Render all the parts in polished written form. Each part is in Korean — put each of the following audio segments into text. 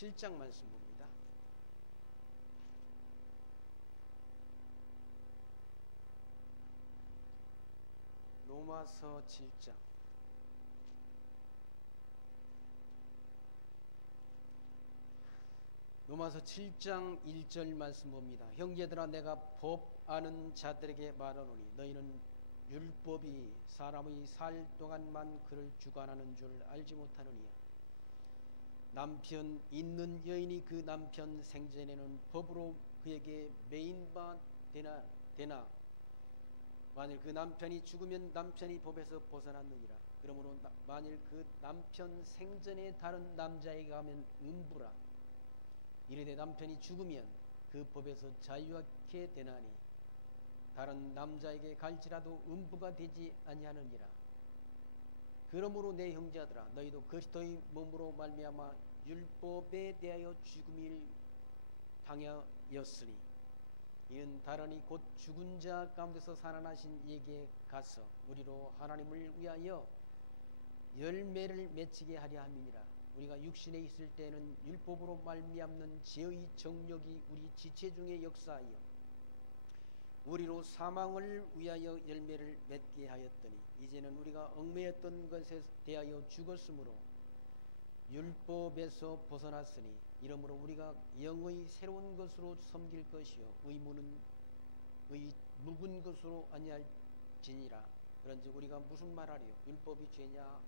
7장 말씀 봅니다. 로마서 7장. 로마서 7장 1절 말씀 봅니다. 형제들아, 내가 법 아는 자들에게 말하노니 너희는 율법이 사람의 살 동안만 그를 주관하는 줄 알지 못하느니라. 남편 있는 여인이 그 남편 생전에는 법으로 그에게 매인바 되나 만일 그 남편이 죽으면 남편이 법에서 벗어났느니라. 그러므로 만일 그 남편 생전에 다른 남자에게 가면 음부라. 이르되 남편이 죽으면 그 법에서 자유하게 되나니 다른 남자에게 갈지라도 음부가 되지 아니하느니라. 그러므로 내 형제들아, 너희도 그리스도의 몸으로 말미암아 율법에 대하여 죽음을 당하였으니 이는 다른이 곧 죽은 자 가운데서 살아나신 이에게 가서 우리로 하나님을 위하여 열매를 맺히게 하려 함이니라. 우리가 육신에 있을 때는 율법으로 말미암는 죄의 정욕이 우리 지체 중에 역사하여 우리로 사망을 위하여 열매를 맺게 하였더니 이제는 우리가 얽매였던 것에 대하여 죽었으므로 율법에서 벗어났으니 이러므로 우리가 영의 새로운 것으로 섬길 것이요 의무는 묵은 것으로 아니할지니라. 그런즉 우리가 무슨 말하리요? 율법이 죄냐?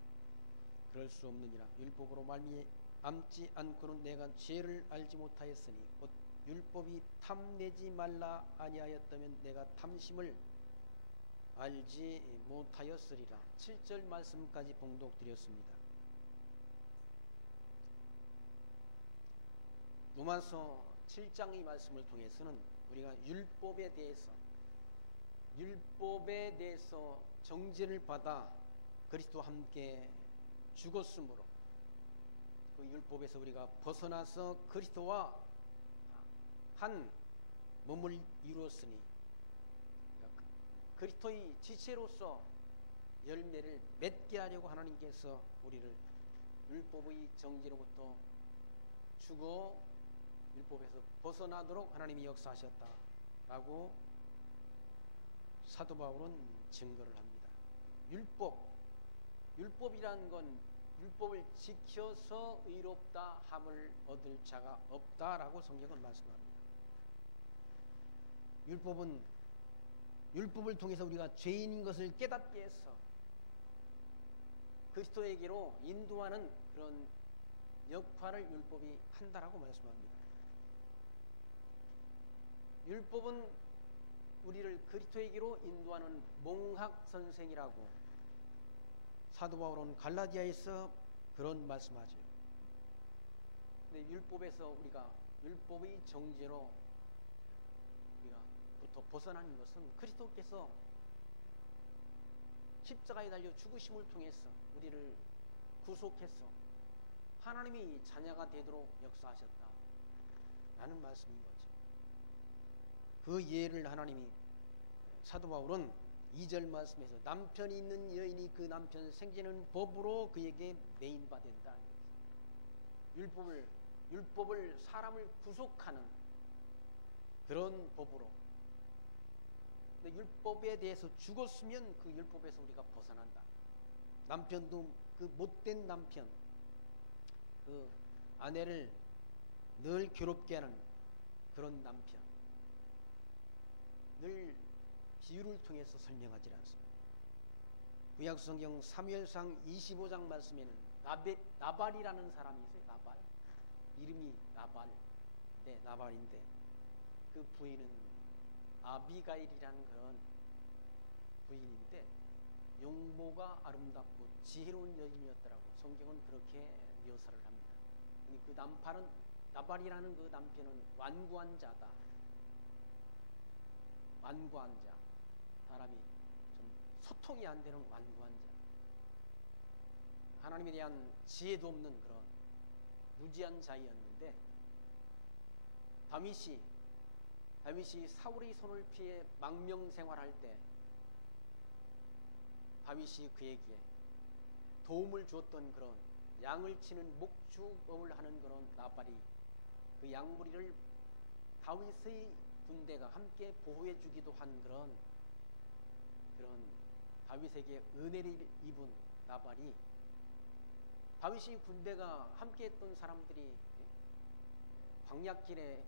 그럴 수 없느니라. 율법으로 말미암지 않고는 내가 죄를 알지 못하였으니 곧 율법이 탐내지 말라 아니하였다면 내가 탐심을 알지 못하였으리라. 7절 말씀까지 봉독드렸습니다. 로마서 7장의 말씀을 통해서는 우리가 율법에 대해서 정죄를 받아 그리스도와 함께 죽었으므로 그 율법에서 우리가 벗어나서 그리스도와 한 몸을 이루었으니 그리스도의 지체로서 열매를 맺게 하려고 하나님께서 우리를 율법의 정죄로부터 죽어 율법에서 벗어나도록 하나님이 역사하셨다라고 사도 바울은 증거를 합니다. 율법이라는 건 율법을 지켜서 의롭다 함을 얻을 자가 없다라고 성경은 말씀합니다. 율법을 통해서 우리가 죄인인 것을 깨닫게 해서 그리스도에게로 인도하는 그런 역할을 율법이 한다라고 말씀합니다. 율법은 우리를 그리스도에게로 인도하는 몽학 선생이라고 사도 바울은 갈라디아에서 그런 말씀하죠. 근데 율법에서 우리가 율법의 정죄로 우리가부터 벗어나는 것은 그리스도께서 십자가에 달려 죽으심을 통해서 우리를 구속해서 하나님이 자녀가 되도록 역사하셨다라는 말씀인 거죠. 그 예를 하나님이 사도 바울은 2절 말씀에서 남편이 있는 여인이 그 남편 생전에는 법으로 그에게 매인바 된다. 율법을 사람을 구속하는 그런 법으로. 근데 율법에 대해서 죽었으면 그 율법에서 우리가 벗어난다. 남편도 그 못된 남편, 그 아내를 늘 괴롭게 하는 그런 남편, 늘 비유를 통해서 설명하지 않습니다. 구약성경 사무엘상 25장 말씀에는 나발이라는 사람이 있어요. 나발. 이름이 나발인데 그 부인은 아비가일이라는 그런 부인인데 용모가 아름답고 지혜로운 여인이었더라고. 성경은 그렇게 묘사를 합니다. 그 나발이라는 그 남편은 완고한 자다. 완고한 자. 사람이 좀 소통이 안 되는 완고한 자. 하나님에 대한 지혜도 없는 그런 무지한 자였는데 다윗이 사울의 손을 피해 망명 생활할 때 다윗이 그에게 도움을 주었던 그런 양을 치는 목축업을 하는 그런 나발이 그 양무리를 다윗의 군대가 함께 보호해 주기도 한 그런 다윗에게 은혜를 입은 나발이 다윗이 군대가 함께 했던 사람들이 광야길에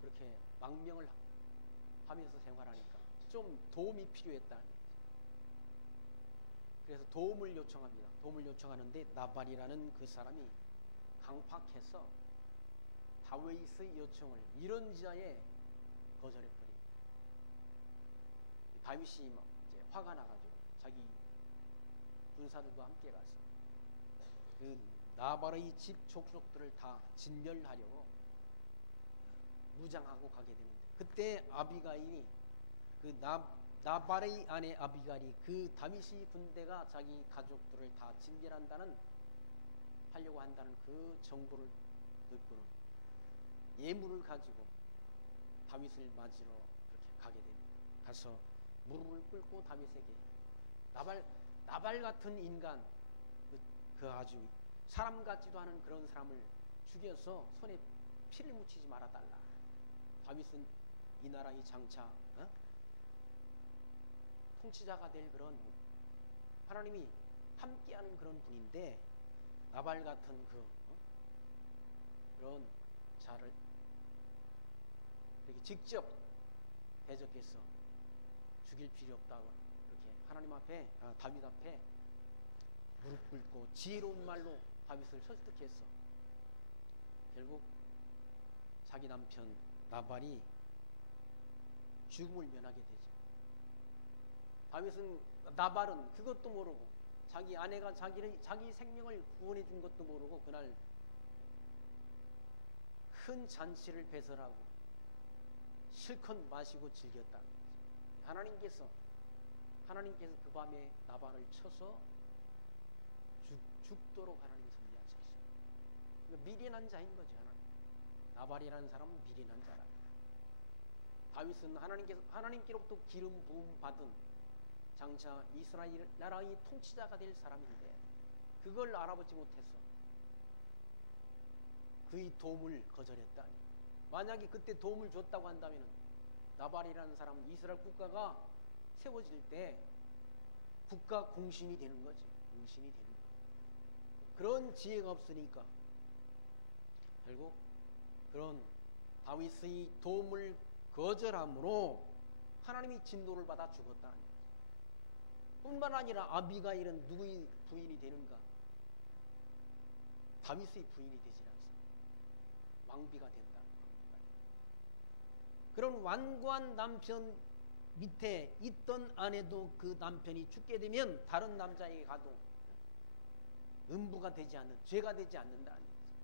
그렇게 망명을 하면서 생활하니까 좀 도움이 필요했다는 거죠. 그래서 도움을 요청합니다. 도움을 요청하는데 나발이라는 그 사람이 강팍해서 다윗의 요청을 이런저에 거절해버립니다. 다윗이 이제 화가 나가지고 자기 군사들과 함께 가서 그 나발의 집 족속들을 다 진멸하려고 무장하고 가게 되는데, 그때 아비가일이 그 나발의 아내 아비가일이 그 다윗이 군대가 자기 가족들을 다 진멸한다는 하려고 한다는 그 정보를 듣고는 예물을 가지고 다윗을 맞으러 그렇게 가게 됩니다. 가서 무릎을 꿇고 다윗에게 나발 같은 인간, 그 아주 사람 같지도 않은 그런 사람을 죽여서 손에 피를 묻히지 말아달라. 다윗은 이 나라의 장차 통치자가 될 그런 하나님이 함께하는 그런 분인데 나발 같은 그런 자를 이렇게 직접 대적해서 죽일 필요 없다고 이렇게 하나님 앞에 다윗 앞에 무릎 꿇고 지혜로운 말로 다윗을 설득해서 결국 자기 남편 나발이 죽음을 면하게 되죠. 나발은 그것도 모르고 자기 아내가 자기 생명을 구원해 준 것도 모르고 그날 큰 잔치를 배설하고 실컷 마시고 즐겼다. 하나님께서 그 밤에 나발을 쳐서 죽도록 하나님이 섭리하셨어요. 그러니까 미련한 자인 거죠. 나발이라는 사람은 미련한 자라. 다윗은 하나님께로부터 기름 부음 받은 장차 이스라엘 나라의 통치자가 될 사람인데 그걸 알아보지 못해서 그의 도움을 거절했다. 만약에 그때 도움을 줬다고 한다면 나발이라는 사람은 이스라엘 국가가 세워질 때 국가 공신이 되는 거지. 공신이 되는 거지. 그런 지혜가 없으니까 결국 그런 다윗의 도움을 거절함으로 하나님이 진노를 받아 죽었다. 뿐만 아니라 아비가일은 누구의 부인이 되는가? 다윗의 부인이 되지 않습니다. 왕비가 된다. 그런 완고한 남편 밑에 있던 아내도 그 남편이 죽게 되면 다른 남자에게 가도 음부가 되지 않는, 죄가 되지 않는다.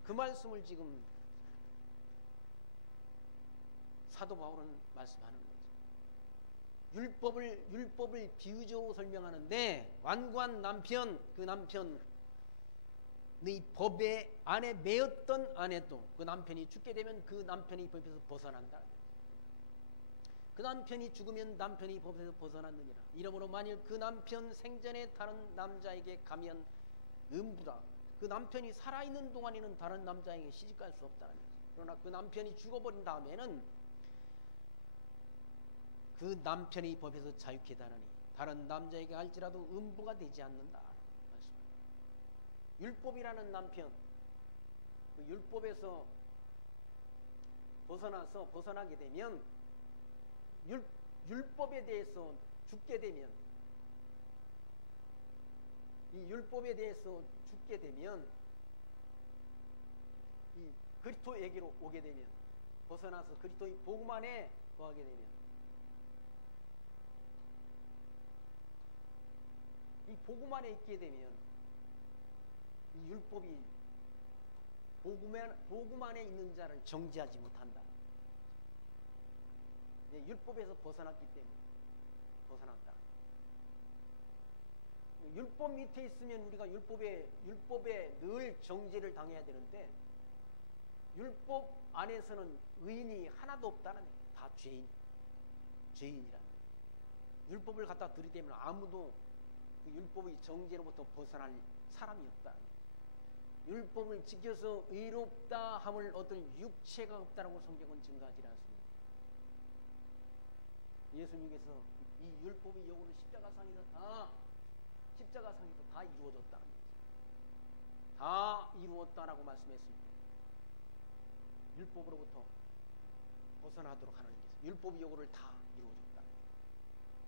그 말씀을 지금 사도 바울은 말씀하는 거죠. 율법을 비유적으로 설명하는데 완고한 남편, 그 남편의 법에 안에 매였던 아내도 그 남편이 죽게 되면 그 남편이 법에서 벗어난다. 그 남편이 죽으면 남편이 법에서 벗어났느니라. 이러므로 만일 그 남편 생전에 다른 남자에게 가면 음부다. 그 남편이 살아있는 동안에는 다른 남자에게 시집갈 수 없다는 거죠. 그러나 그 남편이 죽어버린 다음에는 그 남편의 법에서 자유케 되나니 다른 남자에게 할지라도 음부가 되지 않는다. 율법이라는 남편, 그 율법에서 벗어나게 되면 율법에 대해서 죽게 되면 이 율법에 대해서 죽게 되면 이 그리스도에게로 오게 되면 벗어나서 그리스도의 복음 안에 거하게 되면 이 복음 안에 있게 되면 이 율법이 복음 안에 있는 자를 정죄하지 못한다. 율법에서 벗어났기 때문에 벗어났다. 율법 밑에 있으면 우리가 율법에 늘 정죄를 당해야 되는데 율법 안에서는 의인이 하나도 없다는 거예요. 다 죄인이라는 거예요. 율법을 갖다 들이대면 아무도 그 율법의 정죄로부터 벗어날 사람이 없다. 율법을 지켜서 의롭다 함을 얻을 육체가 없다라고 성경은 증거하지 않습니다. 예수님께서 이 율법의 요구를 십자가상에서 다 이루어졌다는 거죠. 다 이루었다라고 말씀했습니다. 율법으로부터 벗어나도록 하는 것입니다. 율법의 요구를 다 이루어졌다.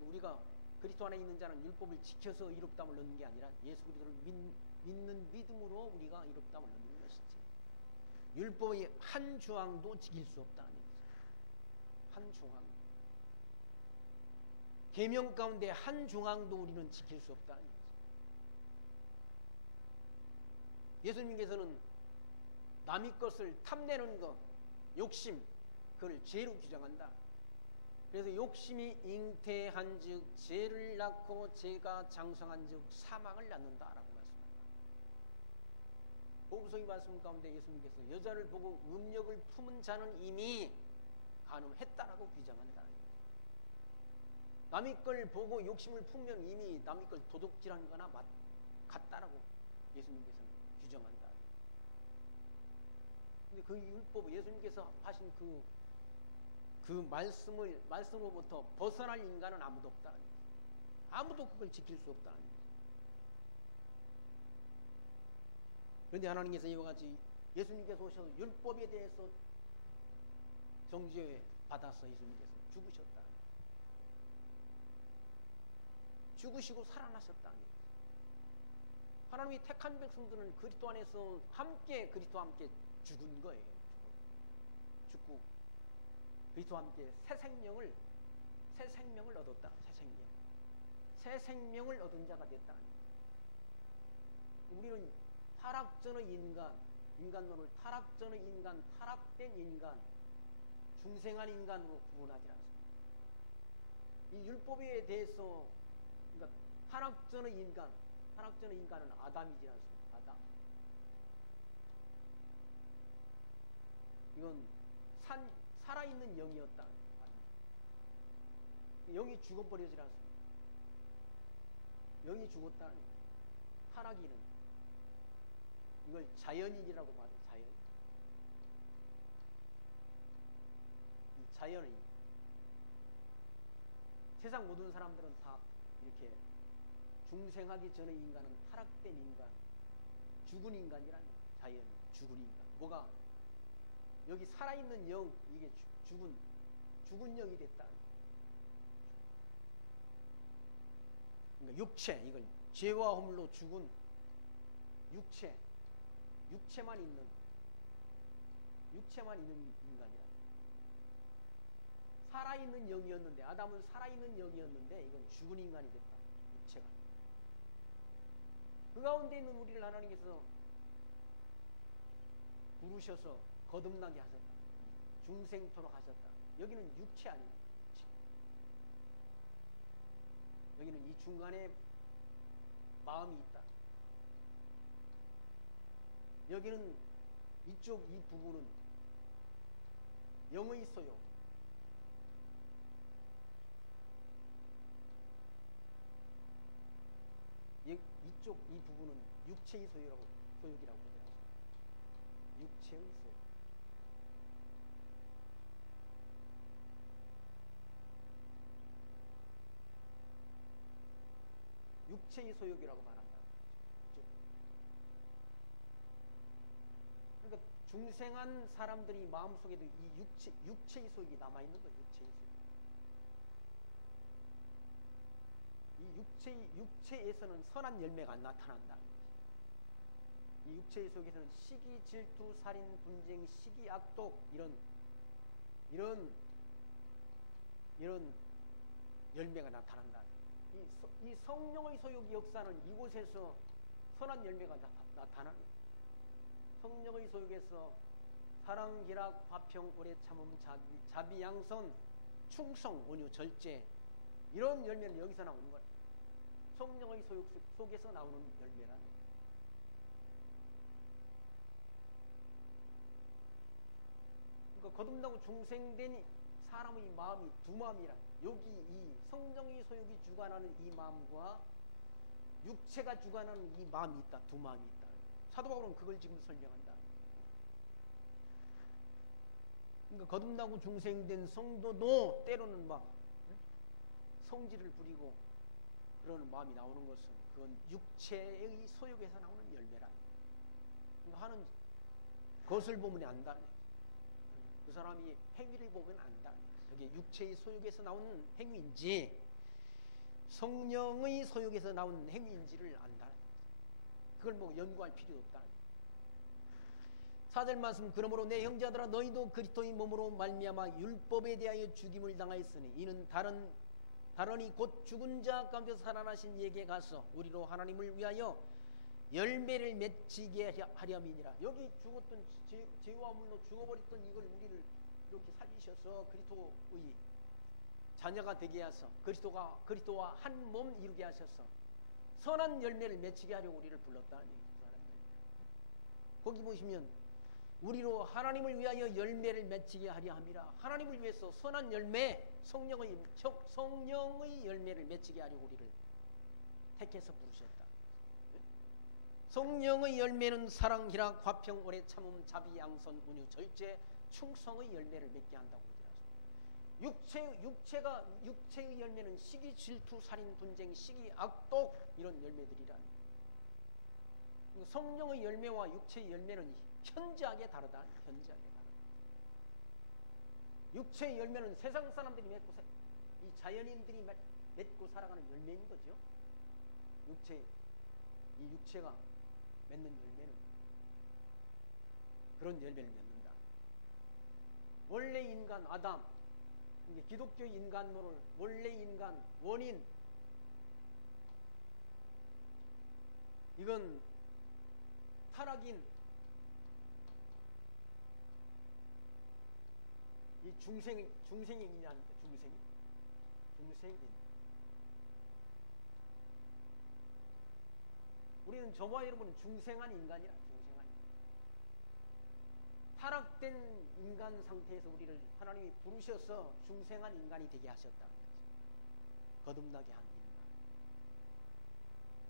우리가 그리스도 안에 있는 자는 율법을 지켜서 의롭다함을 얻는 게 아니라 예수 그리스도를 믿는 믿음으로 우리가 의롭다함을 얻는 것이지. 율법의 한 조항도 지킬 수 없다는 거죠. 한 조항. 계명 가운데 한 조항도 우리는 지킬 수 없다는 거죠. 예수님께서는 남의 것을 탐내는 것, 욕심, 그걸 죄로 규정한다. 그래서 욕심이 잉태한 즉 죄를 낳고 죄가 장성한 즉 사망을 낳는다라고 말씀합니다. 보구성의 말씀 가운데 예수님께서 여자를 보고 음욕을 품은 자는 이미 간음했다라고 규정한다. 남의 걸 보고 욕심을 품으면 이미 남의 걸 도둑질한 거나 같다라고 예수님께서는 규정한다. 근데 그 율법, 예수님께서 하신 그 말씀으로부터 벗어날 인간은 아무도 없다는 거예요. 아무도 그걸 지킬 수 없다는 거예요. 그런데 하나님께서 이와 같이 예수님께서 오셔서 율법에 대해서 정죄 받아서 예수님께서 죽으셨다는 거예요. 죽으시고 살아나셨다는 거예요. 하나님이 택한 백성들은 그리스도 안에서 그리스도와 함께 죽은 거예요. 죽고 그리스도와 함께 새 생명을 얻었다. 새 생명을 얻은 자가 됐다. 우리는 타락전의 인간론을 타락전의 인간, 타락된 인간, 중생한 인간으로 구분하지 않습니다. 이 율법에 대해서 그러니까 타락전의 인간은 아담이지 않습니까? 아담. 이건 살아있는 영이었다. 영이 죽어버리지 않습니다. 영이 죽었다는 타락이는 이걸 자연인이라고 말해요. 이 자연인. 세상 모든 사람들은 다 이렇게 중생하기 전의 인간은 타락된 인간, 죽은 인간이라는 자연, 죽은 인간. 뭐가 여기 살아있는 영, 이게 죽은 영이 됐다. 그러니까 육체, 이걸 죄와 허물로 죽은 육체만 있는 인간이라. 살아있는 영이었는데, 아담은 살아있는 영이었는데 이건 죽은 인간이 됐다. 육체가. 그 가운데 있는 우리를 하나님께서 부르셔서 거듭나게 하셨다. 중생토록 하셨다. 여기는 육체 아닙니다. 육체. 여기는 이 중간에 마음이 있다. 여기는 이 부분은 영의 소요. 이 부분은 육체의 소유라고 소유기라고 하더라고요. 육체의 소유. 육체의 소욕이라고 말한다. 그러니까 중생한 사람들이 마음속에도 이 육체의 소욕이 남아있는 거예요. 육체의 소욕. 이 육체에서는 선한 열매가 나타난다. 이 육체의 속에서는 시기, 질투, 살인, 분쟁, 시기, 악독 이런 열매가 나타난다. 이 성령의 소욕 역사는 이곳에서 선한 열매가 나타나는 거예요. 성령의 소욕에서 사랑, 희락, 화평, 오래 참음, 자비, 양선, 충성, 온유, 절제 이런 열매는 여기서 나오는 거예요. 성령의 소욕 속에서 나오는 열매라는 거예요. 그러니까 거듭나고 중생된 사람의 마음이 두 마음이라. 여기 이 성령의 소욕이 주관하는 이 마음과 육체가 주관하는 이 마음이 있다. 두 마음이 있다. 사도 바울은 그걸 지금 설명한다. 그러니까 거듭나고 중생된 성도도 때로는 막 성질을 부리고 그러는 마음이 나오는 것은 그건 육체의 소욕에서 나오는 열매라. 그러니까 하는 것을 보면 안다. 그 사람이 행위를 보면 안다. 이게 육체의 소욕에서 나오는 행위인지 성령의 소욕에서 나오는 행위인지를 안다. 그걸 뭐 연구할 필요 없다. 4절 말씀, 그러므로 내 형제들아 너희도 그리스도의 몸으로 말미암아 율법에 대하여 죽임을 당하였으니 이는 다른이 곧 죽은 자 가운데 살아나신 이에게 가서 우리로 하나님을 위하여 열매를 맺히게 하렴이니라. 여기 죽었던 죄와 물로 죽어버렸던 이걸 우리를 이렇게 살리셔서 그리스도의 자녀가 되게 하셔서 그리스도와 한 몸 이루게 하셔서 선한 열매를 맺히게 하려고 우리를 불렀다는 얘기죠. 거기 보시면 우리로 하나님을 위하여 열매를 맺히게 하려 함이라. 하나님을 위해서 선한 열매, 성령의 열매를 맺히게 하려고 우리를 택해서 부르셨다. 성령의 열매는 사랑, 희락, 화평, 오래 참음, 자비, 양선, 온유, 절제, 충성의 열매를 맺게 한다고 그러더라. 육체의 열매는 시기, 질투, 살인, 분쟁, 시기, 악독 이런 열매들이라. 성령의 열매와 육체의 열매는 현저하게 다르다. 현저하게 다르다. 육체의 열매는 세상 사람들이 맺고 이 자연인들이 맺고 살아가는 열매인 거죠. 이 육체가 맺는 열매는 그런 열매를 맺는다. 원래 인간 아담, 기독교 인간론을 원래 인간 원인, 이건 타락인 이 중생이냐니까. 중생인. 우리는 저와 여러분은 중생한 인간이라. 중생한 인간. 타락된 인간 상태에서 우리를 하나님이 부르셔서 중생한 인간이 되게 하셨다. 거듭나게 한 인간.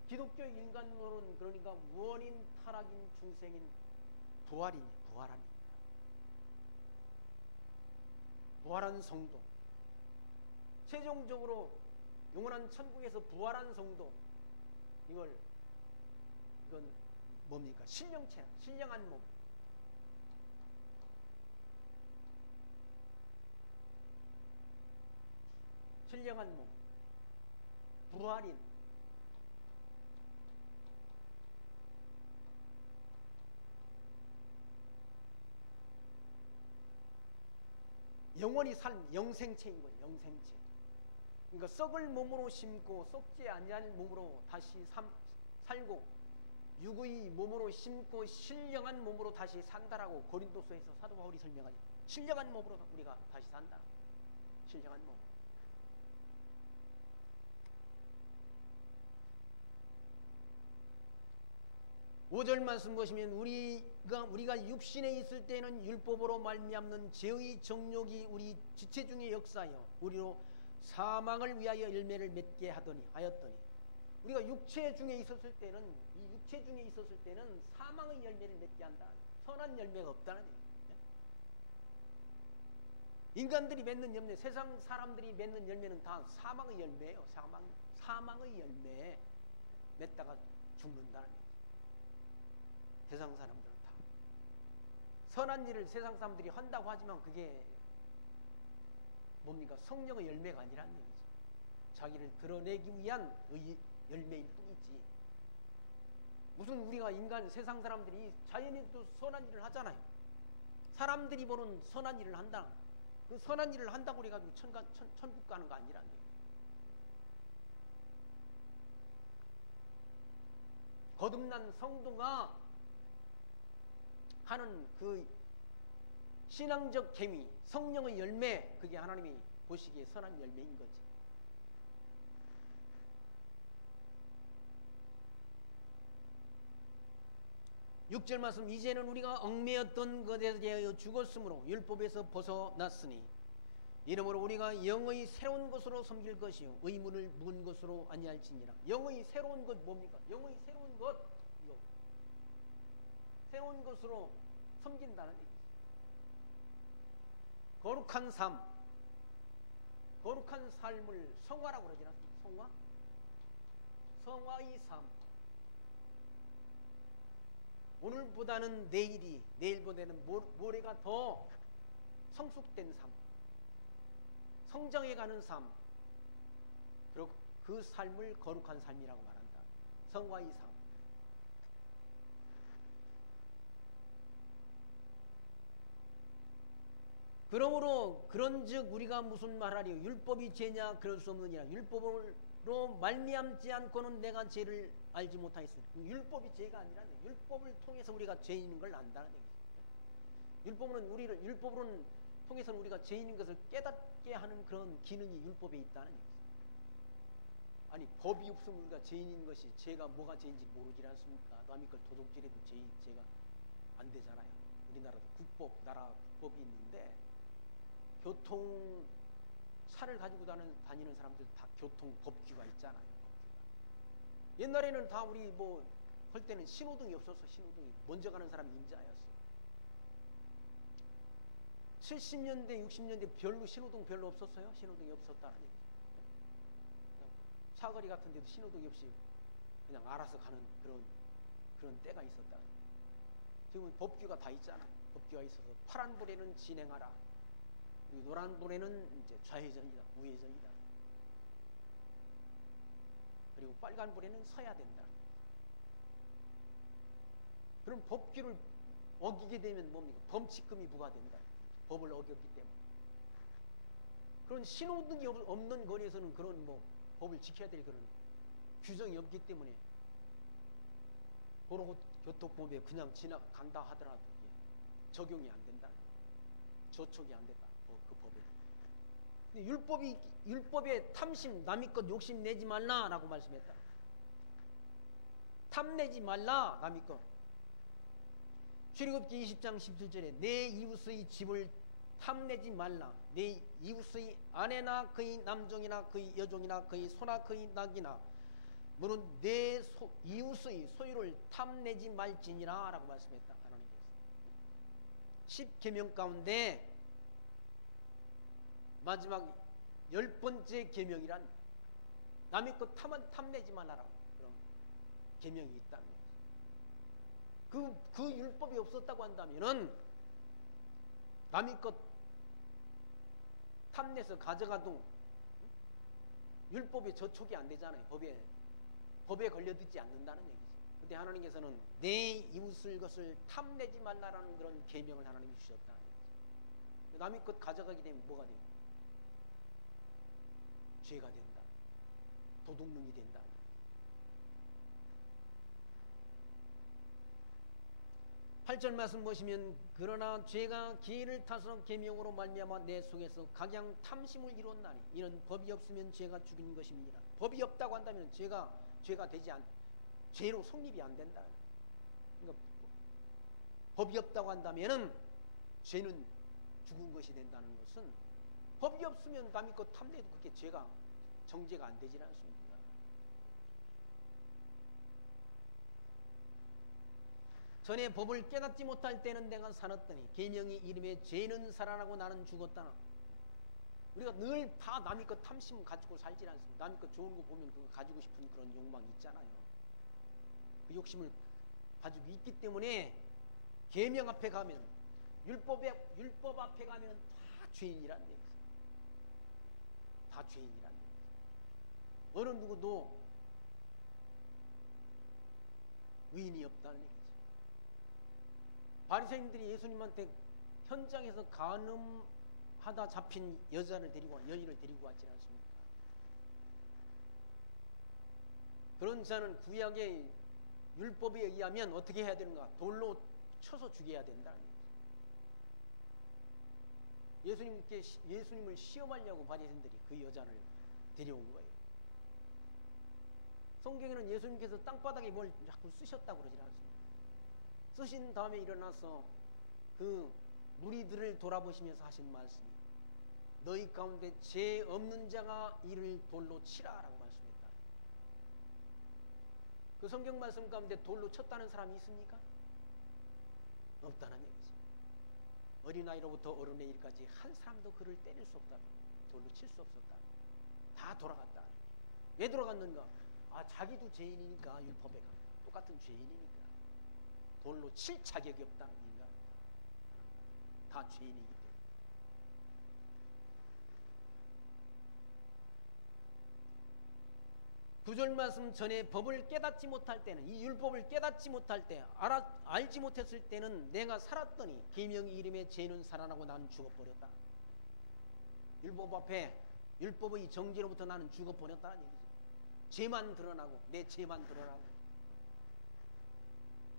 기독교 인간론은 그러니까 원인 타락인 중생인 부활한 성도, 최종적으로 영원한 천국에서 부활한 성도, 이건 뭡니까? 신령체, 신령한 몸. 신령한 몸, 부활인. 영원히 산 영생체인 거예요. 영생체. 그러니까 썩을 몸으로 심고 썩지 아니할 몸으로 다시 살고 육의 몸으로 심고 신령한 몸으로 다시 산다라고 고린도서에서 사도 바울이 설명하죠. 신령한 몸으로 우리가 다시 산다. 신령한 몸. 오절 말씀 보시면 우리가 육신에 있을 때는 율법으로 말미암는 죄의 정욕이 우리 지체 중에 역사하여 우리로 사망을 위하여 열매를 맺게 하였더니 우리가 육체 중에 있었을 때는 사망의 열매를 맺게 한다. 선한 열매가 없다는 얘기예요. 인간들이 맺는 열매, 세상 사람들이 맺는 열매는 다 사망의 열매예요. 사망의 열매 맺다가 죽는다는 얘기예요. 세상 사람들은 다 선한 일을 세상 사람들이 한다고 하지만 그게 뭡니까? 성령의 열매가 아니라는 얘기죠. 자기를 드러내기 위한 열매일 뿐이지. 무슨 우리가 세상 사람들이 자연인도 선한 일을 하잖아요. 사람들이 보는 선한 일을 한다. 그 선한 일을 한다고 그래가지고 천국 가는 거 아니라는 얘기예요. 거듭난 성도가 하는 그 신앙적 계미, 성령의 열매, 그게 하나님이 보시기에 선한 열매인 거지. 육 절 말씀, 이제는 우리가 얽매였던 것에 대하여 죽었으므로 율법에서 벗어났으니 이러므로 우리가 영의 새로운 것으로 섬길 것이요 의문을 묻은 것으로 아니할지니라. 영의 새로운 것 뭡니까? 영의 새로운 것, 새로운 것으로 섬긴다는 얘기죠. 거룩한 삶, 거룩한 삶을 성화라고 그러지 않습니까? 성화? 성화의 삶. 오늘보다는 내일이, 내일보다는 모레가 더 성숙된 삶, 성장해가는 삶, 그리고 그 삶을 거룩한 삶이라고 말한다. 성화의 삶. 그러므로 그런즉 우리가 무슨 말하리요? 율법이 죄냐? 그럴 수 없느니라. 율법으로 말미암지 않고는 내가 죄를 알지 못하였으니. 율법이 죄가 아니라 율법을 통해서 우리가 죄인인 걸 안다는 얘기죠. 율법으로는 통해서는 우리가 죄인인 것을 깨닫게 하는 그런 기능이 율법에 있다는 얘기죠. 아니 법이 없으면 우리가 죄인인 것이 죄가 뭐가 죄인지 모르지 않습니까? 남의 걸 도둑질해도 죄가 안 되잖아요. 우리나라도 나라 국법이 있는데 차를 가지고 다니는 사람들 다 교통 법규가 있잖아요. 옛날에는 다 우리 할 때는 신호등이 없었어. 신호등이 먼저 가는 사람이 임자였어. 70년대, 60년대 신호등 별로 없었어요. 신호등이 없었다는 얘기죠. 사거리 같은 데도 신호등이 없이 그냥 알아서 가는 그런 때가 있었다. 지금 법규가 다 있잖아. 법규가 있어서 파란불에는 진행하라. 그리고 노란불에는 이제 좌회전이다, 우회전이다. 그리고 빨간불에는 서야 된다. 그럼 법규를 어기게 되면 뭡니까? 범칙금이 부과된다. 법을 어겼기 때문에. 그런 신호등이 없는 거리에서는 그런 법을 지켜야 될 그런 규정이 없기 때문에 도로교통법에 그냥 지나간다 하더라도 적용이 안 된다. 저촉이 안 된다. 그 법에. 근데 율법에 탐심, 남의 것 욕심 내지 말라라고 말씀했다. 탐내지 말라, 남의 것. 출애굽기 20장 17절에 내 이웃의 집을 탐내지 말라. 내 이웃의 아내나 그의 남종이나 그의 여종이나 그의 소나 그의 낙이나 무릇 내 이웃의 소유를 탐내지 말지니라 라고 말씀했다. 하나님께서 10계명 가운데 마지막 10번째 계명이란 남의 것 탐내지 말라라고 그런 계명이 있다는 거죠. 그 율법이 없었다고 한다면은 남의 것 탐내서 가져가도 율법에 저촉이 안 되잖아요. 법에 걸려들지 않는다는 얘기죠. 그런데 하나님께서는 내 이웃을 것을 탐내지 말라라는 그런 계명을 하나님이 주셨다. 남의 것 가져가게 되면 뭐가 돼요? 죄가 된다. 도둑놈이 된다. 팔 절 말씀 보시면 그러나 죄가 기회를 타서 계명으로 말미암아 내 속에서 각양 탐심을 이뤘나니 이는 법이 없으면 죄가 죽인 것입니다. 법이 없다고 한다면 죄가 죄로 성립이 안 된다. 그러니까 법이 없다고 한다면은 죄는 죽은 것이 된다는 것은 법이 없으면 남의 것 탐내도 그게 죄가 정죄가 안 되질 않습니다. 전에 법을 깨닫지 못할 때는 내가 살았더니 계명이 이름에 죄는 살아나고 나는 죽었다나. 우리가 늘 다 남의 것 탐심 가지고 살지 않습니다. 남의 것 좋은 거 보면 그거 가지고 싶은 그런 욕망이 있잖아요. 그 욕심을 가지고 있기 때문에 계명 앞에 가면 율법 앞에 가면 다 죄인이란 얘기죠. 다 죄인이란 얘기죠. 어느 누구도 의인이 없다는 얘기죠. 바리새인들이 예수님한테 현장에서 간음하다 잡힌 여인을 데리고 왔지 않습니까? 그런 자는 구약의 율법에 의하면 어떻게 해야 되는가? 돌로 쳐서 죽여야 된다는 얘기죠. 예수님을 시험하려고 바리새인들이 그 여자를 데려온 거예요. 성경에는 예수님께서 땅바닥에 뭘 자꾸 쓰셨다고 그러지 않습니다. 쓰신 다음에 일어나서 그 무리들을 돌아보시면서 하신 말씀이 너희 가운데 죄 없는 자가 이를 돌로 치라라고 말씀했다. 그 성경 말씀 가운데 돌로 쳤다는 사람이 있습니까? 없다는 얘기지. 어린아이로부터 어른의 일까지 한 사람도 그를 때릴 수 없다. 돌로 칠 수 없었다. 다 돌아갔다. 왜 돌아갔는가? 자기도 죄인이니까. 율법에 똑같은 죄인이니까 돌로 칠 자격이 없다. 인간 다 죄인이기 때문에. 구절 말씀 전에 법을 깨닫지 못할 때는, 이 율법을 깨닫지 못할 때, 알지 못했을 때는 내가 살았더니 계명의 이름에 죄는 살아나고 나는 죽어버렸다. 율법 앞에, 율법의 정죄로부터 나는 죽어버렸다는 얘기죠. 죄만 드러나고, 내 죄만 드러나고,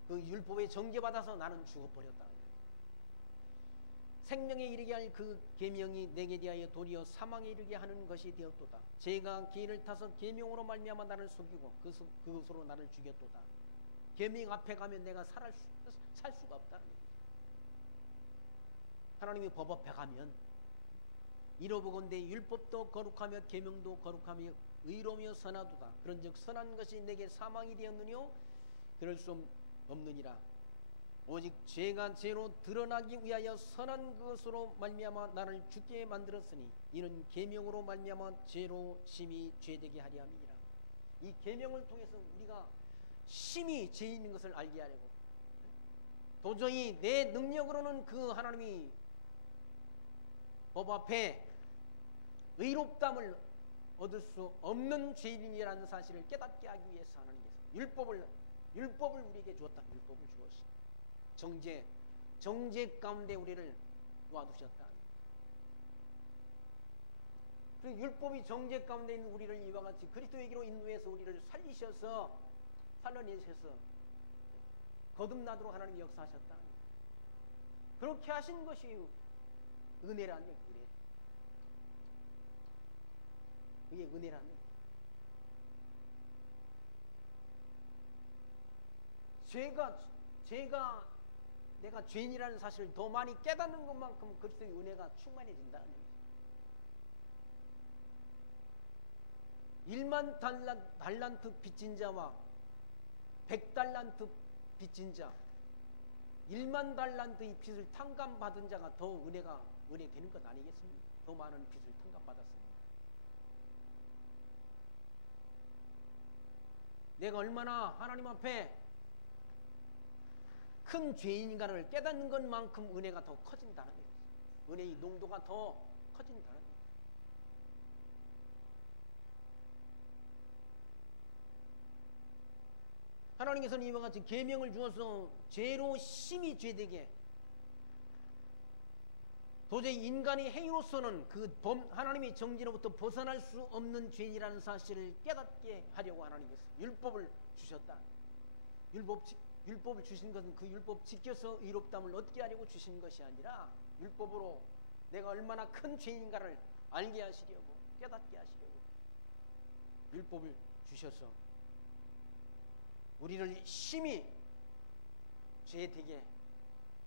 그 율법에 정죄받아서 나는 죽어버렸다. 생명에 이르게 할 그 계명이 내게 대하여 도리어 사망에 이르게 하는 것이 되었도다. 죄가 기인을 타서 계명으로 말미암아 나를 속이고 그것으로 나를 죽였도다. 계명 앞에 가면 내가 살 수가 없다는 얘기죠. 하나님의 법 앞에 가면 이로보건대 율법도 거룩하며 계명도 거룩하며 의로우며 선하도다. 그런즉 선한 것이 내게 사망이 되었느뇨 그럴 수 없느니라. 오직 죄가 죄로 드러나기 위하여 선한 것으로 말미암아 나를 죽게 만들었으니 이는 계명으로 말미암아 죄로 심히 죄되게 하려 함이니라. 이 계명을 통해서 우리가 심히 죄인인 것을 알게 하려고, 도저히 내 능력으로는 그 하나님이 법 앞에 의롭담을 얻을 수 없는 죄인이라는 사실을 깨닫게 하기 위해서 하나님께서 율법을 우리에게 주었다. 율법을 주었습니다. 정죄 가운데 우리를 놓아두셨다. 그 율법이 정죄 가운데 있는 우리를 이와 같이 그리스도에게로 인도해서 우리를 살려내셔서 거듭나도록 하나님이 역사하셨다. 그렇게 하신 것이 은혜라는 얘기. 그게 은혜라는 얘기. 죄가 내가 죄인이라는 사실을 더 많이 깨닫는 것만큼 그리스도의 은혜가 충만해진다는 얘기죠. 1만 달란트 빚진 자와 100달란트 빚진 자, 1만 달란트의 빚을 탕감받은 자가 더 은혜 되는 것 아니겠습니까? 더 많은 빚을 탕감받았습니다. 내가 얼마나 하나님 앞에 큰 죄인인가를 깨닫는 것만큼 은혜가 더 커진다는 거예요. 은혜의 농도가 더 커진다는 거예요. 하나님께서는 이와 같이 계명을 주어서 죄로 심히 죄되게, 도저히 인간의 행위로서는 하나님의 정죄로부터 벗어날 수 없는 죄인이라는 사실을 깨닫게 하려고 하나님께서 율법을 주셨다. 율법을 주신 것은 그 율법 지켜서 의롭담을 얻게 하려고 주신 것이 아니라 율법으로 내가 얼마나 큰 죄인인가를 알게 하시려고, 깨닫게 하시려고 율법을 주셔서 우리를 심히 죄되게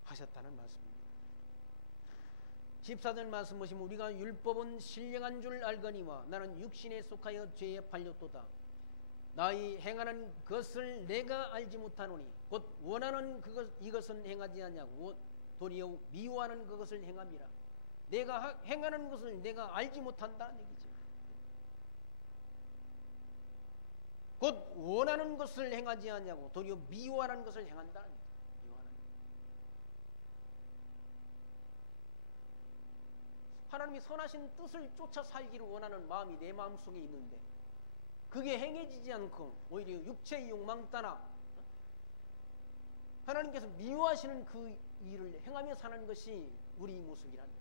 하셨다는 말씀입니다. 14절 말씀 보시면 우리가 율법은 신령한 줄 알거니와 나는 육신에 속하여 죄에 팔렸도다. 나의 행하는 것을 내가 알지 못하노니 곧 원하는 이것은 행하지 않냐고 도리어 미워하는 그것을 행함이라. 내가 행하는 것을 내가 알지 못한다는 얘기죠. 곧 원하는 것을 행하지 않냐고 도리어 미워하는 것을 행한다는 얘기죠. 하나님이 선하신 뜻을 쫓아 살기를 원하는 마음이 내 마음속에 있는데 그게 행해지지 않고 오히려 육체의 욕망 따라 하나님께서 미워하시는 그 일을 행하며 사는 것이 우리 모습이란 거예요.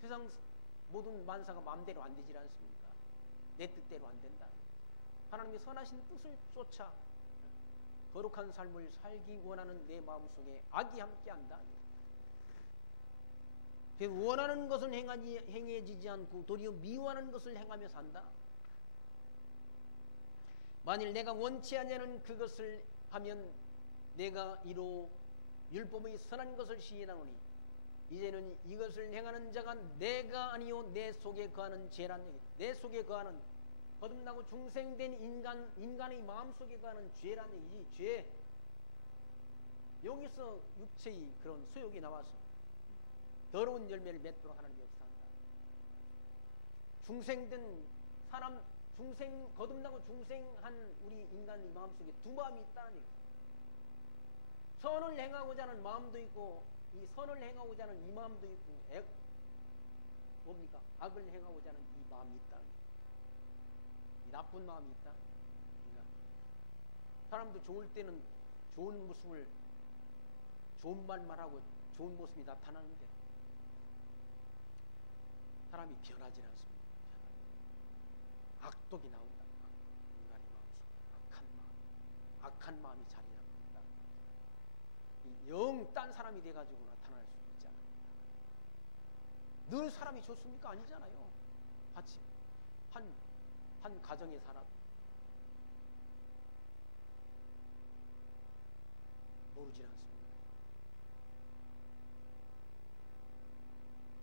세상 모든 만사가 마음대로 안 되지 않습니까? 내 뜻대로 안 된다. 하나님의 선하신 뜻을 쫓아 거룩한 삶을 살기 원하는 내 마음속에 악이 함께한다. 원하는 것은 행해지지 않고 도리어 미워하는 것을 행하며 산다. 만일 내가 원치 아니하는 그것을 하면 내가 이로 율법의 선한 것을 시인하노니 이제는 이것을 행하는 자가 내가 아니요 내 속에 거하는 죄란 얘기다. 내 속에 거하는 거듭나고 중생된 인간의 마음속에 거하는 죄란 얘기지. 죄. 여기서 육체의 그런 소욕이 나와서 더러운 열매를 맺도록 하나님이 역사한다. 중생된 사람, 거듭나고 중생한 우리 인간의 마음속에 두 마음이 있다는 얘기죠. 선을 행하고자 하는 마음도 있고, 이 선을 행하고자 하는 이 마음도 있고, 뭡니까? 악을 행하고자 하는 이 마음이 있다는 얘기죠. 이 나쁜 마음이 있다. 사람도 좋을 때는 좋은 모습을, 좋은 말만 하고 좋은 모습이 나타나는데 사람이 변하지 않습니다. 악독이 나온다. 인간의 마음속에 악한 마음이 자리 잡는다. 영 딴 사람이 돼가지고 나타날 수 있지 않습니다. 늘 사람이 좋습니까? 아니잖아요. 같이 한 가정에 살아 모르지 않습니다.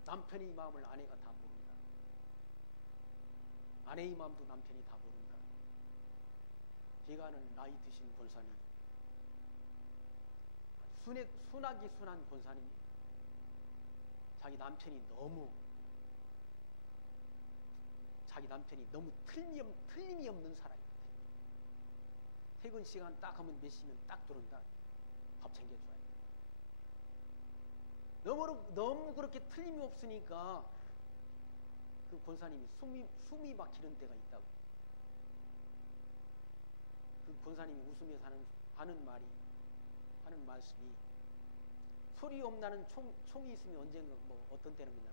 남편의 마음을 아내가 다 모른다. 아내의 마음도 남편이 다 모른다. 제가 아는 나이 드신 권사님, 순하기 순한 권사님, 자기 남편이 너무 틀림이 없는 사람이에요. 퇴근 시간 딱 하면 몇 시면 딱 들어온다. 밥 챙겨줘야 돼. 너무 그렇게 틀림이 없으니까 그 권사님이 숨이 막히는 때가 있다고. 그 권사님이 웃으면서 하는 말씀이, 소리 없나는 총이 있으면 언젠가 뭐 어떤 때는 그냥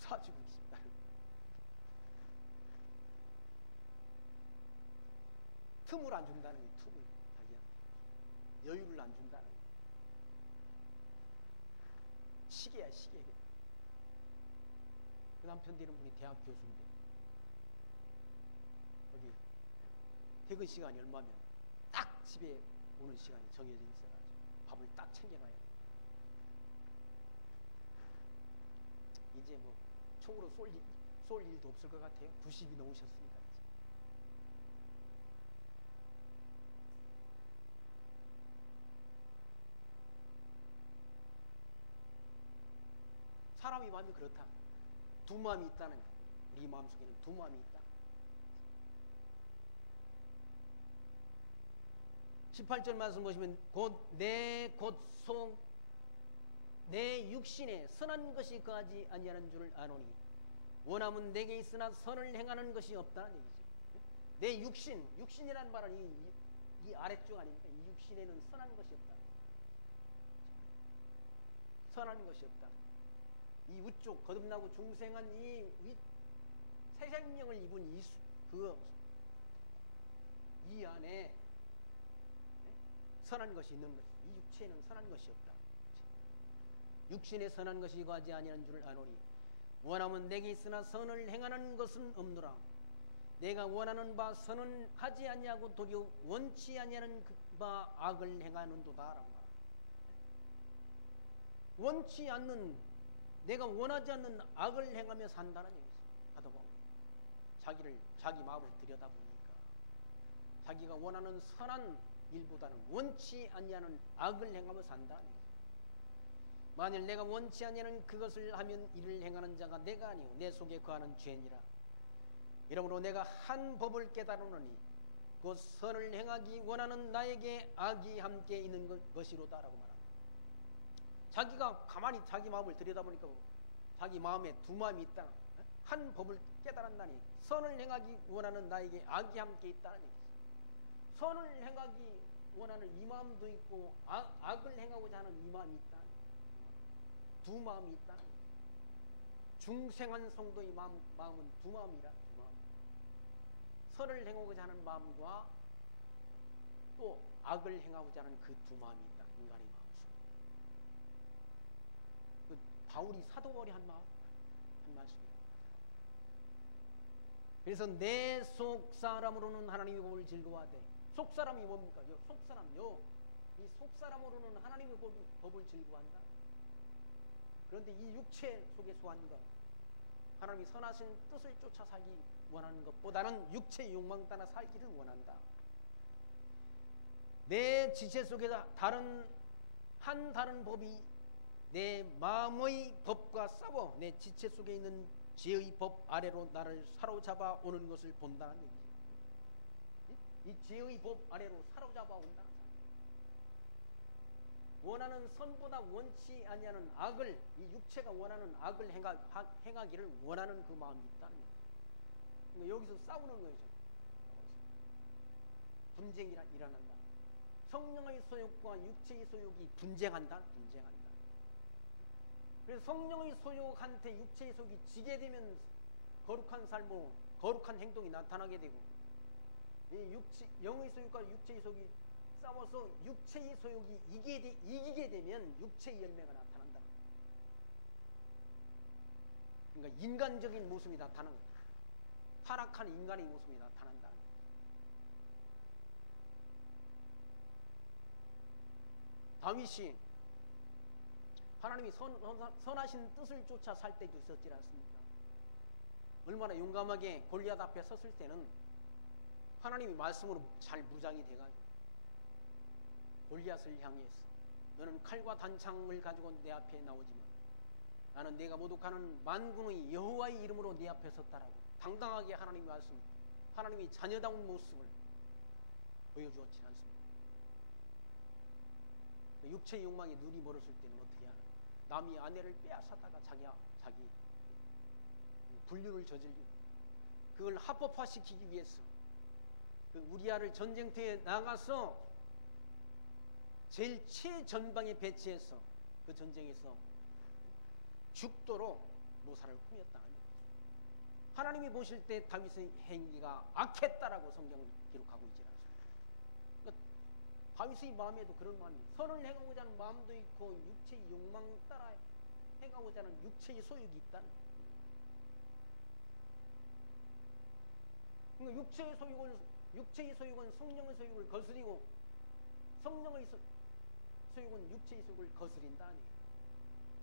사주고 싶다. 틈을 안 준다는 거예요. 틈을. 자기야. 여유를 안 준다는 거예요. 시계야, 시계. 그 남편 되는 분이 대학 교수인데 여기 퇴근 시간이 얼마면 딱 집에 오는 시간이 정해져 있어가지고 밥을 딱 챙겨놔야 돼. 이제 뭐 총으로 쏠 일도 없을 것 같아요. 90이 넘으셨으니까. 사람의 마음이 그렇다. 두 마음이 있다는 거예요. 우리 마음속에는 두 마음이 있다. 18절 말씀 보시면 내 육신에 선한 것이 거하지 아니하는 줄을 아노니 원함은 내게 있으나 선을 행하는 것이 없다는 얘기죠. 내 육신이라는 말은 이 아래쪽 아닙니까? 이 육신에는 선한 것이 없다. 선한 것이 없다. 이 우쪽 거듭나고 중생한 이 새 생명을 입은 이 안에 선한 것이 있는 것이, 이 육체에는 선한 것이 없다. 육신에 선한 것이 거하지 아니하는 줄을 아노니 원하면 내게 있으나 선을 행하는 것은 없노라. 내가 원하는 바 선은 하지 아니하고 도리어 원치 아니하는 바 악을 행하는도다. 원치 않는, 내가 원하지 않는 악을 행하며 산다는 얘기죠. 하다 보면 자기 마음을 들여다보니까 자기가 원하는 선한 일보다는 원치 아니하는 악을 행하며 산다는 얘기죠. 만일 내가 원치 아니하는 그것을 하면 이를 행하는 자가 내가 아니오 내 속에 거하는 죄니라. 이러므로 내가 한 법을 깨달으노니 곧 선을 행하기 원하는 나에게 악이 함께 있는 것이로다라고 말합니다. 자기가 가만히 자기 마음을 들여다보니까 자기 마음에 두 마음이 있다. 한 법을 깨달았나니 선을 행하기 원하는 나에게 악이 함께 있다는 얘기죠. 선을 행하기 원하는 이 마음도 있고 악을 행하고자 하는 이 마음이 있다. 두 마음이 있다. 중생한 성도의 마음은 두 마음이라. 두 마음. 선을 행하고자 하는 마음과 또 악을 행하고자 하는 그 두 마음이 있다. 인간의 마음속에. 그 바울이 사도 바울이 한 말씀이에요. 그래서 내 속사람으로는 하나님의 법을 즐거워하되, 속사람이 뭡니까? 이 속사람으로는 하나님의 법을 즐거워한다. 그런데 이 육체 속에 소한 것, 하나님이 선하신 뜻을 쫓아 살기 원하는 것보다는 육체의 욕망 따라 살기를 원한다. 내 지체 속에서 다른 법이 내 마음의 법과 싸워 내 지체 속에 있는 죄의 법 아래로 나를 사로잡아 오는 것을 본다는 얘기죠. 이 죄의 법 아래로 사로잡아 온다는 사람. 원하는 선보다 원치 아니하는 악을, 이 육체가 원하는 악을 행하기를 원하는 그 마음이 있다는 얘기죠. 그러니까 여기서 싸우는 거죠. 분쟁이 일어난다. 성령의 소욕과 육체의 소욕이 분쟁한다. 그래서 성령의 소욕한테 육체의 소욕이 지게 되면 거룩한 삶으로 거룩한 행동이 나타나게 되고, 영의 소욕과 육체의 소욕이 싸워서 육체의 소욕이 이기게 되면 육체의 열매가 나타난다. 그러니까 인간적인 모습이 나타나는 거다. 타락한 인간의 모습이 나타난다. 다윗이 하나님이 선하신 뜻을 쫓아 살 때도 있었지 않습니까? 얼마나 용감하게 골리앗 앞에 섰을 때는 하나님이 말씀으로 잘 무장이 돼가지고 골리앗을 향해서 너는 칼과 단창을 가지고 내 앞에 나오지만 나는 내가 모독하는 만군의 여호와의 이름으로 네 앞에 섰다라고 당당하게 하나님의 말씀, 하나님의 자녀다운 모습을 보여주었지 않습니까? 육체의 욕망에 눈이 멀었을 때는 어떻게 하나? 남이 아내를 빼앗았다가 자기 불륜을 저질리고 그걸 합법화시키기 위해서 그 우리아를 전쟁터에 나가서 제일 최전방에 배치해서 그 전쟁에서 죽도록 모사를 꾸몄다. 하나님이 보실 때 다윗의 행위가 악했다라고 성경을 기록하고 있지 않습니까? 그러니까 다윗의 마음에도 그런 마음이, 선을 행하고자 하는 마음도 있고 육체의 욕망 따라 행하고자 하는 육체의 소욕이 있다는 거예요. 그러니까 육체의 소욕은 성령의 소욕을 거스리고 성령의 소욕은 육체의 소욕을 거스린다는 얘기예요.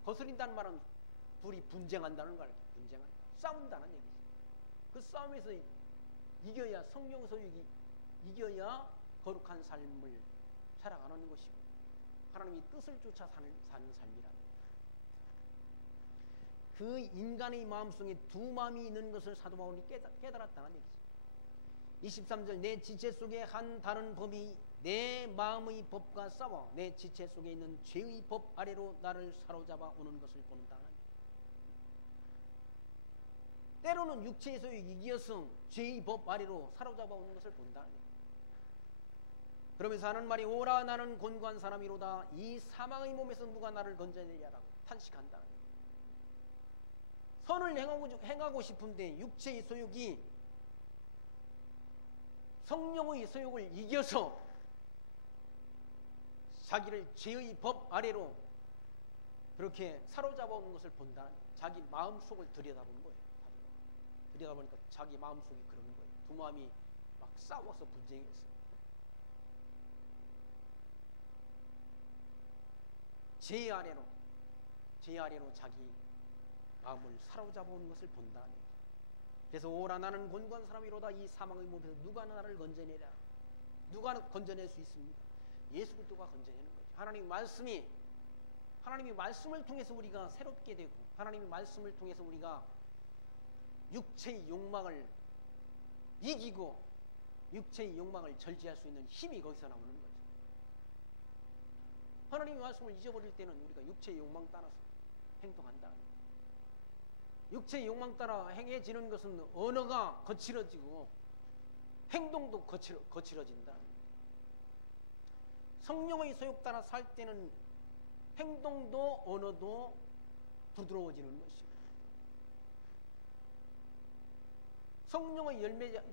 거스린다는 말은 둘이 분쟁한다는 거 알죠? 싸운다는 얘기죠. 그 싸움에서 이겨야 성령 소욕이 이겨야 거룩한 삶을 살아가는 것이고 하나님이 뜻을 쫓아 사는 삶이라는 그 인간의 마음속에 두 마음이 있는 것을 사도 바울이 깨달았다는 얘기죠. 23절 내 지체 속에 한 다른 법이 내 마음의 법과 싸워 내 지체 속에 있는 죄의 법 아래로 나를 사로잡아 오는 것을 본다. 때로는 육체의 소욕이 이겨서 죄의 법 아래로 사로잡아 오는 것을 본다. 그러면서 하는 말이 오라 나는 곤고한 사람이로다 이 사망의 몸에서 누가 나를 건져내리라고 탄식한다. 선을 행하고 싶은데 육체의 소욕이 성령의 소욕을 이겨서 자기를 죄의 법 아래로 그렇게 사로잡아 오는 것을 본다. 자기 마음속을 들여다보는 거예요. 들여다보니까 자기 마음속이 그런 거예요. 두 마음이 막 싸워서 분쟁했어요. 죄 아래로 자기 마음을 사로잡아 오는 것을 본다. 그래서 오라 나는 곤고한 사람이로다 이 사망의 몸에서 누가 나를 건져내랴. 누가 건져낼 수 있습니까? 예수 그리스도가 건져내는 거죠. 하나님이 말씀을 통해서 우리가 새롭게 되고 하나님의 말씀을 통해서 우리가 육체의 욕망을 이기고 육체의 욕망을 절제할 수 있는 힘이 거기서 나오는 거죠. 하나님의 말씀을 잊어버릴 때는 우리가 육체의 욕망 따라서 행동한다. 육체의 욕망 따라 행해지는 것은 언어가 거칠어지고 행동도 거칠어진다. 성령의 소욕 따라 살 때는 행동도 언어도 부드러워지는 것이고 성령의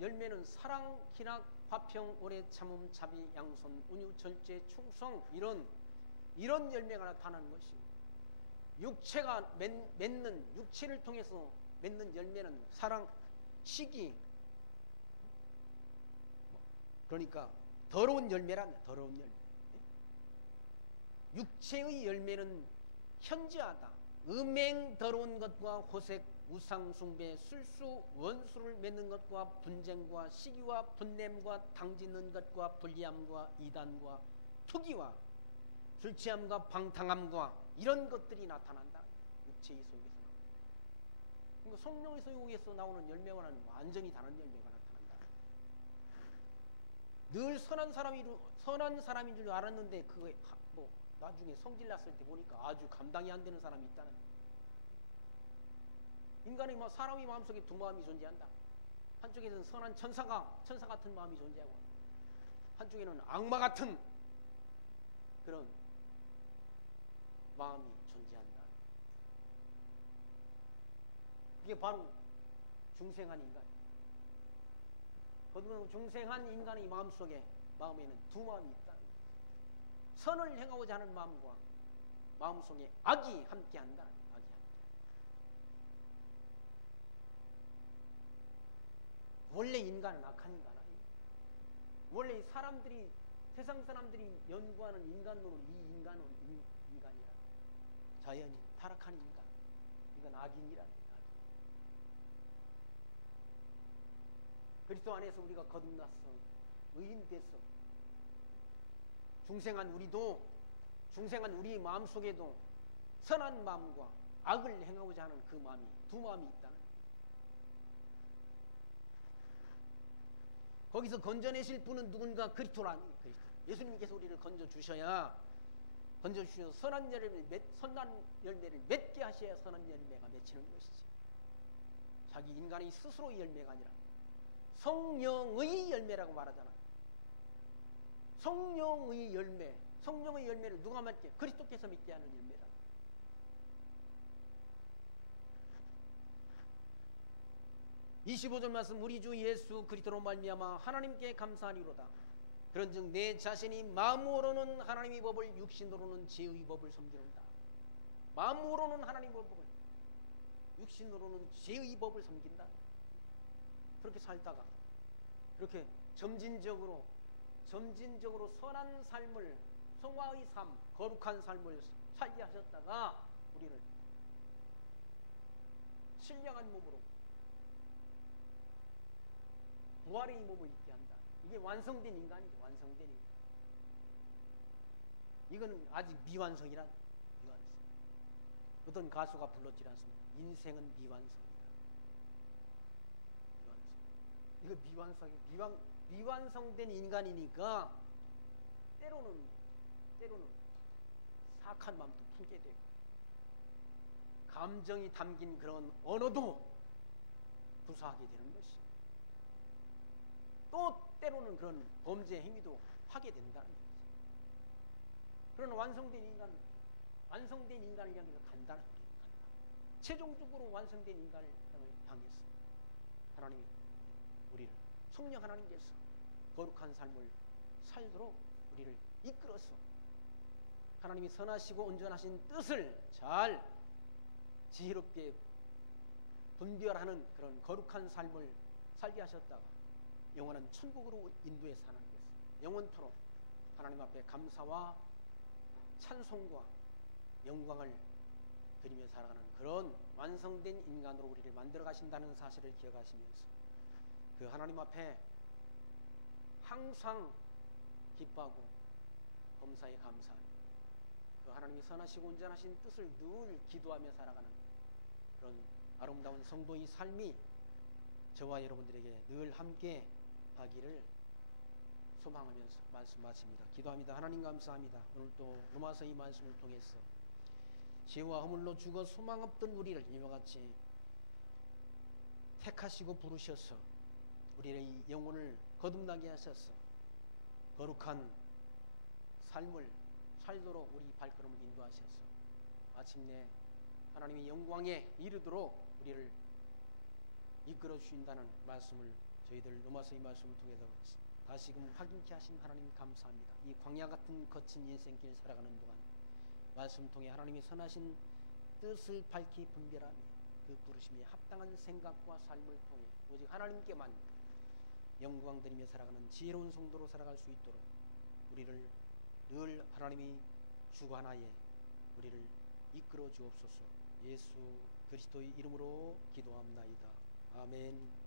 열매는 사랑, 희락, 화평, 오래 참음, 자비, 양선, 온유, 절제, 충성 이런 열매가 나타나는 것이고 육체가 맺는 육체를 통해서 맺는 열매는 사랑, 시기 그러니까 더러운 열매란 더러운 열매. 육체의 열매는 현저하다, 음행 더러운 것과 호색, 우상 숭배, 술수, 원수를 맺는 것과 분쟁과 시기와 분냄과 당짓는 것과 불리함과 이단과 투기와 술 취함과 방탕함과 이런 것들이 나타난다. 육체의 속에서 나오는. 그러니까 성령의 속에서 나오는 열매와는 완전히 다른 열매가 나타난다. 늘 선한 사람인 줄 알았는데 그게 뭐 나중에 성질 났을 때 보니까 아주 감당이 안 되는 사람이 있다는. 인간의 사람의 마음속에 두 마음이 존재한다. 한쪽에는 선한 천사 같은 마음이 존재하고, 한쪽에는 악마 같은 그런 마음이 존재한다. 이게 바로 중생한 인간. 거듭난 중생한 인간의 마음에는 두 마음이 있다. 선을 행하고자 하는 마음과 마음속에 악이 함께한다. 원래 인간은 악한 인간 아니에요. 원래 세상 사람들이 연구하는 인간론은 이 인간은 인간이라. 자연인, 타락한 인간. 이건 악인이라. 그리스도 안에서 우리가 거듭났어. 의인 됐어. 중생한 우리 마음속에도 선한 마음과 악을 행하고자 하는 그 마음이, 두 마음이 있다는. 거기서 건져내실 분은 누군가? 그리스도라니. 예수님께서 우리를 건져주셔서 선한 열매를 맺게 하셔야 선한 열매가 맺히는 것이지. 자기 인간의 스스로의 열매가 아니라 성령의 열매라고 말하잖아. 성령의 열매를 누가 맺게? 그리스도께서 맺게 하는 열매라. 25절 말씀, 우리 주 예수 그리스도로 말미암아 하나님께 감사하리로다. 그런즉 내 자신이 마음으로는 하나님의 법을, 육신으로는 죄의 법을 섬기는다. 마음으로는 하나님의 법을, 육신으로는 죄의 법을 섬긴다. 그렇게 살다가 그렇게 점진적으로 선한 삶을, 성화의 삶, 거룩한 삶을 살게 하셨다가 우리를 신령한 몸으로, 부활의 몸을 입게 한다. 이게 완성된 인간이죠. 완성된 인간. 이건 아직 미완성이란. 미완성. 어떤 가수가 불렀지 않습니까? 인생은 미완성이다. 미완성. 이거 미완성된 인간이니까 때로는 사악한 마음도 품게 되고, 감정이 담긴 그런 언어도 구사하게 되는 것이, 또 때로는 그런 범죄 행위도 하게 된다는 거죠. 그런 완성된 인간을 향해서 간다. 최종적으로 완성된 인간을 향해서 하나님이 우리를, 성령 하나님께서 거룩한 삶을 살도록 우리를 이끌어서 하나님이 선하시고 온전하신 뜻을 잘 지혜롭게 분별하는 그런 거룩한 삶을 살게 하셨다가 영원한 천국으로 인도해서 하는 것을 영원토록 하나님 앞에 감사와 찬송과 영광을 드리며 살아가는 그런 완성된 인간으로 우리를 만들어 가신다는 사실을 기억하시면서 그 하나님 앞에 항상 기뻐하고 범사에 감사하며 그 하나님이 선하시고 온전하신 뜻을 늘 기도하며 살아가는 그런 아름다운 성도의 삶이 저와 여러분들에게 늘 함께 하기를 소망하면서 말씀 마칩니다. 기도합니다. 하나님 감사합니다. 오늘 또 로마서 이 말씀을 통해서 죄와 허물로 죽어 소망 없던 우리를 이와 같이 택하시고 부르셔서 우리의 영혼을 거듭나게 하셔서 거룩한 삶을 살도록 우리 발걸음을 인도하셔서 마침내 하나님의 영광에 이르도록 우리를 이끌어 주신다는 말씀을 저희들 로마서 이 말씀을 통해서 다시금 확인케 하신 하나님 감사합니다. 이 광야 같은 거친 인생길 살아가는 동안 말씀 통해 하나님의 선하신 뜻을 밝히 분별하며 그 부르심에 합당한 생각과 삶을 통해 오직 하나님께만 영광 드리며 살아가는 지혜로운 성도로 살아갈 수 있도록 우리를 늘 하나님이 주관하에 우리를 이끌어 주옵소서. 예수 그리스도의 이름으로 기도합나이다. 아멘.